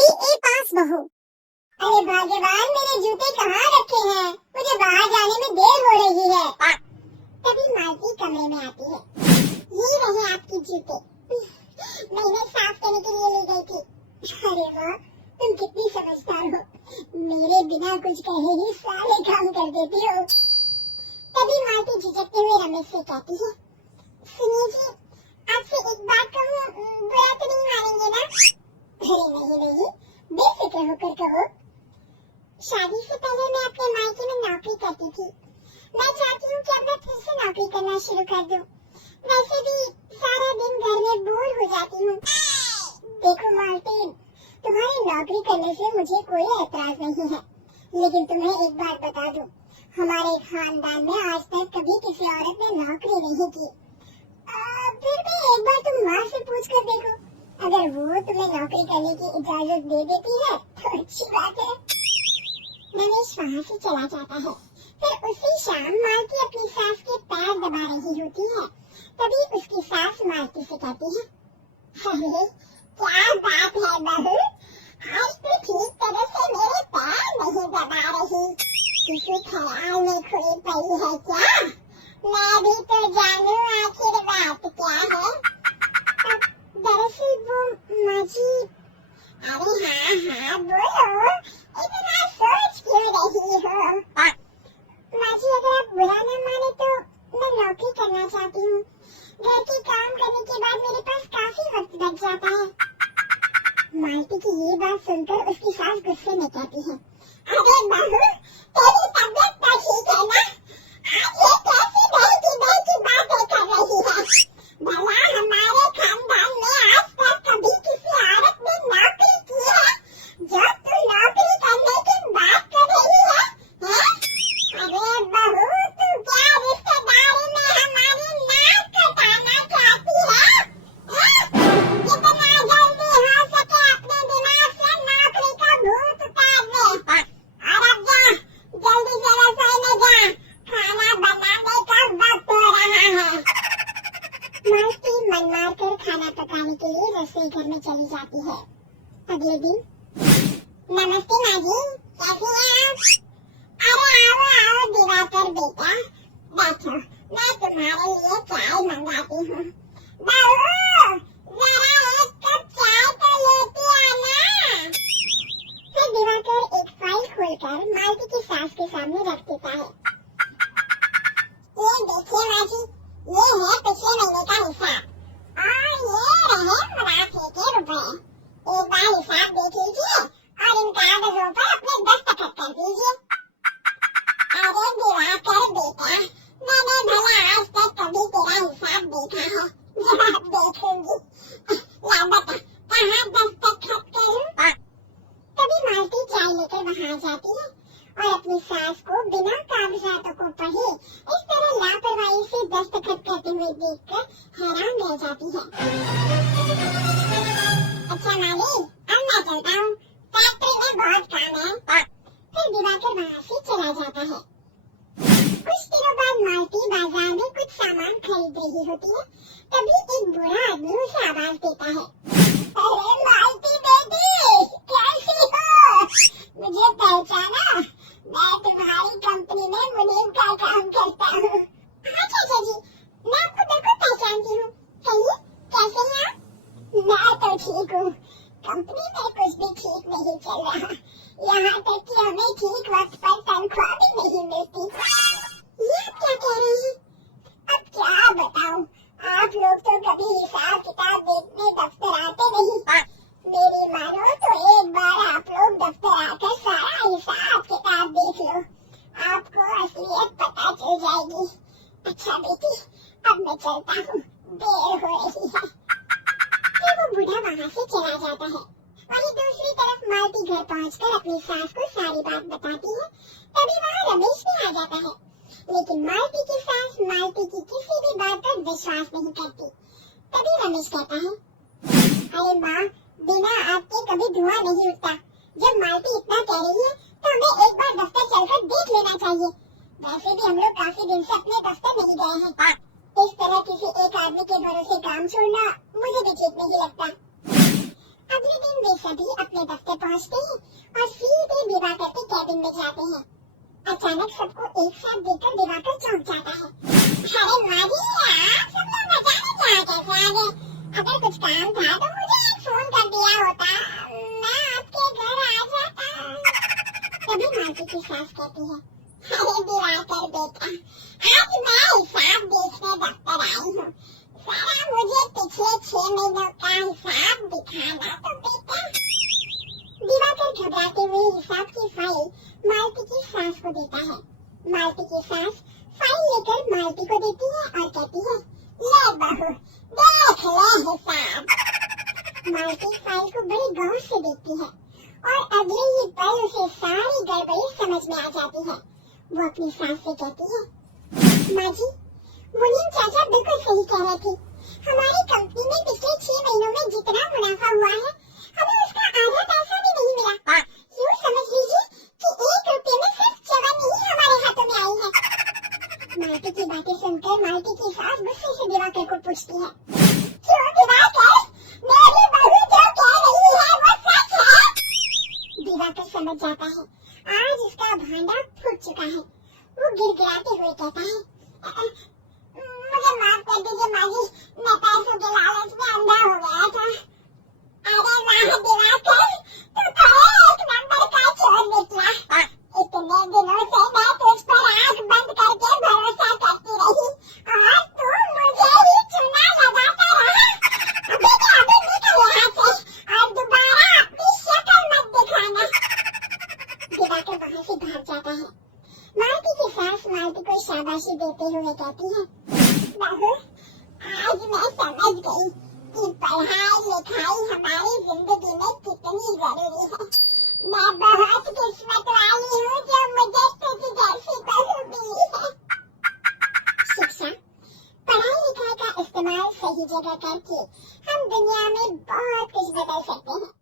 BA पास बहू। अरे भाग्यवान, मेरे जूते कहाँ रखे हैं? मुझे बाहर जाने में देर हो रही है। तभी मालती कमरे में आती है। ये रहे आपके जूते, मैं इन्हें साफ करने के लिए ले गई थी। अरे वाह, तुम कितनी समझदार हो, मेरे बिना कुछ कहे ही सारे काम कर देती हो। तभी मालती झिझकते हुए रमेश से कहती है, सुनिए जी, आपसे एक बात कहूँ, बुरा तो नहीं मानेंगे ना? अरे नहीं, बेफिक्र होकर कहो। शादी से पहले मैं अपने मायके में नौकरी करती थी। मैं चाहती हूँ कि अब मैं फिर से नौकरी करना शुरू कर दूँ। वैसे भी सारा दिन घर में बोर हो जाती हूँ। देखो मालती, तुम्हारी नौकरी करने से मुझे कोई एतराज नहीं है, लेकिन तुम्हें एक बात बता दूं, हमारे खानदान में आज तक कभी किसी औरत ने नौकरी नहीं की। फिर भी एक बार तुम माँ से पूछ कर देखो, अगर वो तुम्हें नौकरी करने की इजाजत दे देती है तो अच्छी बात है। रमेश वहाँ से चला जाता है। फिर उसी शाम मालती अपनी सास के पैर दबा रही होती है। तभी उसकी सास मालती से कहती है, अरे क्या बात है बहू, आज तो ठीक तरह से मेरे पैर नहीं दबा रही, किसी ख्याल में खोई पड़ी है क्या? मैं भी तो जानूं आखिर बात क्या है। दरअसल वो माँ जी। अरे हाँ बोलो, इतना सोच क्यों रही हो? माँ जी, अगर आप बुरा न माने तो मैं नौकरी करना चाहती हूँ। घर के काम करने के बाद मेरे पास काफी वक्त बच जाता है। मालती की ये बात सुनकर उसकी सास गुस्से में कहती है, अरे बहू, तेरी तबीयत तो ठीक है ना? आज ये कैसी बहकी बातें कर रही है? भला हमारे खानदान में आज तक कभी किसी औरत ने नौकरी की है जो तू नौकरी करने की बात कर रही है? अरे बहू, तू क्या रिश्तेदारी में हमारी नाक कटाना चाहती है? जितना जल्दी हो सके अपने दिमाग से नौकरी का भूत उतार दे। और अब जा, जल्दी से रसोई में जा, खाना बनाने का वक्त हो रहा है। मालती मन मार कर खाना पकाने के लिए रसोई घर में चली जाती है। अगले दिन, नमस्ते माँ जी, कैसी हैं आप? अरे आओ दिवाकर बेटा, बैठो, मैं तुम्हारे लिए चाय मंगाती हूँ। बहू, जरा एक कप चाय तो लेती आना। फिर दिवाकर एक फाइल खोलकर मालती की सास के सामने रख देता है। ये देखिए माँ जी, ये है पिछले महीने का हिसाब और ये रहे मुनाफे के रुपए। एक बार हिसाब देख लीजिए और इन कागजों पर अपने दस्तखत कर दीजिए। अरे दिवाकर बेटा, मैंने भला आज तक कभी तेरा हिसाब देखा है? जब देखूंगी, ला बता, कहाँ दस्तखत करूं? तभी मालती चाय लेकर वहाँ जाती है और अपनी सास को बिना कागजातों को पढ़े इस तरह लापरवाही से दस्तखत करते हुए देखकर हैरान रह जाती है। अच्छा माली, अब मैं चलता हूँ, फैक्ट्री में बहुत काम है। फिर दिवाकर वहाँ से चला जाता है। कुछ दिनों बाद मालती बाजार में कुछ सामान खरीद रही होती है। तभी एक बुरा आदमी उसे आवाज देता है, अरे मालती बेटी, कैसी हो? मुझे पहचाना? मैं तुम्हारी कंपनी में मुनीम का काम करता हूँ। हाँ चाचा जी, मैं आपको बिल्कुल पहचानती हूँ। कहिए, कैसे हैं आप? मैं तो ठीक हूँ, कंपनी में कुछ भी ठीक नहीं चल रहा, यहाँ तक कि हमें ठीक वक्त पर तनख्वाह भी नहीं मिलती। ये आप क्या कह रहे हैं? अब क्या बताऊँ, आप लोग तो कभी हिसाब किताब देखने दफ्तर आते नहीं। मेरी मानो तो एक बार आप लोग दफ्तर आकर सारा हिसाब किताब देख लो, आपको असलियत पता चल जाएगी। अच्छा बेटी, अब मैं चलता हूँ, देर हो रही है। फिर वो बूढ़ा वहाँ से चला जाता है। वहीं दूसरी तरफ मालती घर पहुँचकर अपनी सास को सारी बात बताती है। तभी वहाँ रमेश भी आ जाता है, लेकिन मालती की सास मालती की किसी भी बात पर विश्वास नहीं करती। तभी रमेश कहता है, अरे माँ, बिना आग के कभी धुआं नहीं उठता। जब मालती इतना कह रही है तो हमें एक बार दफ्तर चलकर देख लेना चाहिए। वैसे भी हम लोग काफी दिन से अपने दफ्तर नहीं गए हैं। इस तरह किसी एक आदमी के भरोसे काम छोड़ना मुझे भी ठीक नहीं लगता। अगले दिन वे सभी अपने दफ्तर पहुंचते हैं और सीधे दिवाकर के कैबिन में जाते हैं। अचानक सबको एक साथ देखकर दिवाकर चौंक जाता है। अरे माँ जी, आप सब लोग अचानक यहाँ कैसे आ गए? अगर कुछ काम था तो मुझे एक फोन कर दिया होता, मैं आपके घर आ जाता। तभी मालती की सास कहती है, अरे दिवाकर बेटा, आज मैं हिसाब देखने दफ्तर आई हूँ, जरा मुझे पिछले 6 महीनों का हिसाब दिखाना तो बेटा। दिवाकर घबराते हुए हिसाब की फाइल मालती की सास को देता है। मालती की सास फाइल लेकर मालती को देती है और कहती है, ले बहू, देख ले हिसाब। मालती फाइल को बड़े गौर से देखती है और अगले ही पल उसे सारी गड़बड़ी समझ में आ जाती है। वो अपनी सास से कहती है, माँ जी, मुनीम चाचा बिल्कुल सही कह रहे थे। हमारी कंपनी में पिछले 6 महीनों में जितना मुनाफा हुआ है, हमें उसका आधा पैसा भी नहीं मिला। यूँ समझ लीजिए कि 1 रुपये में सिर्फ चवन ही हमारे हाथों में आई है। मालती की बातें सुनकर मालती की सास गुस्से से दिवाकर को पूछती है, क्यों दिवाकर, मेरी बहू जो कह रही है वो सच है? दिवाकर समझ जाता है आज उसका भांडा फूट चुका है। वो गिड़गिड़ाते हुए कहता है, मुझे माफ कर दीजिए माँ जी, मैं पैसों के लालच में अंधा हो गया था। अरे वाह दिवाकर, तू तो एक नंबर का चोर निकला। इतने दिनों से मैं तुझ पर आंख बंद करके भरोसा करती रही और तू मुझे ही चूना लगाता रहा। अभी के अभी निकल यहाँ से और दोबारा अपनी शक्ल मत दिखाना। दिवाकर वहाँ से भाग जाता है। मालती की सास मालती को शाबाशी देते हुए कहती है, बहू, आज मैं समझ गई कि पढ़ाई लिखाई हमारी जिंदगी में कितनी जरूरी है। मैं बहुत किस्मत वाली हूँ जो मुझे तुझ जैसी बहू मिली है। शिक्षा, पढ़ाई लिखाई का इस्तेमाल सही जगह करके हम दुनिया में बहुत कुछ बदल सकते हैं।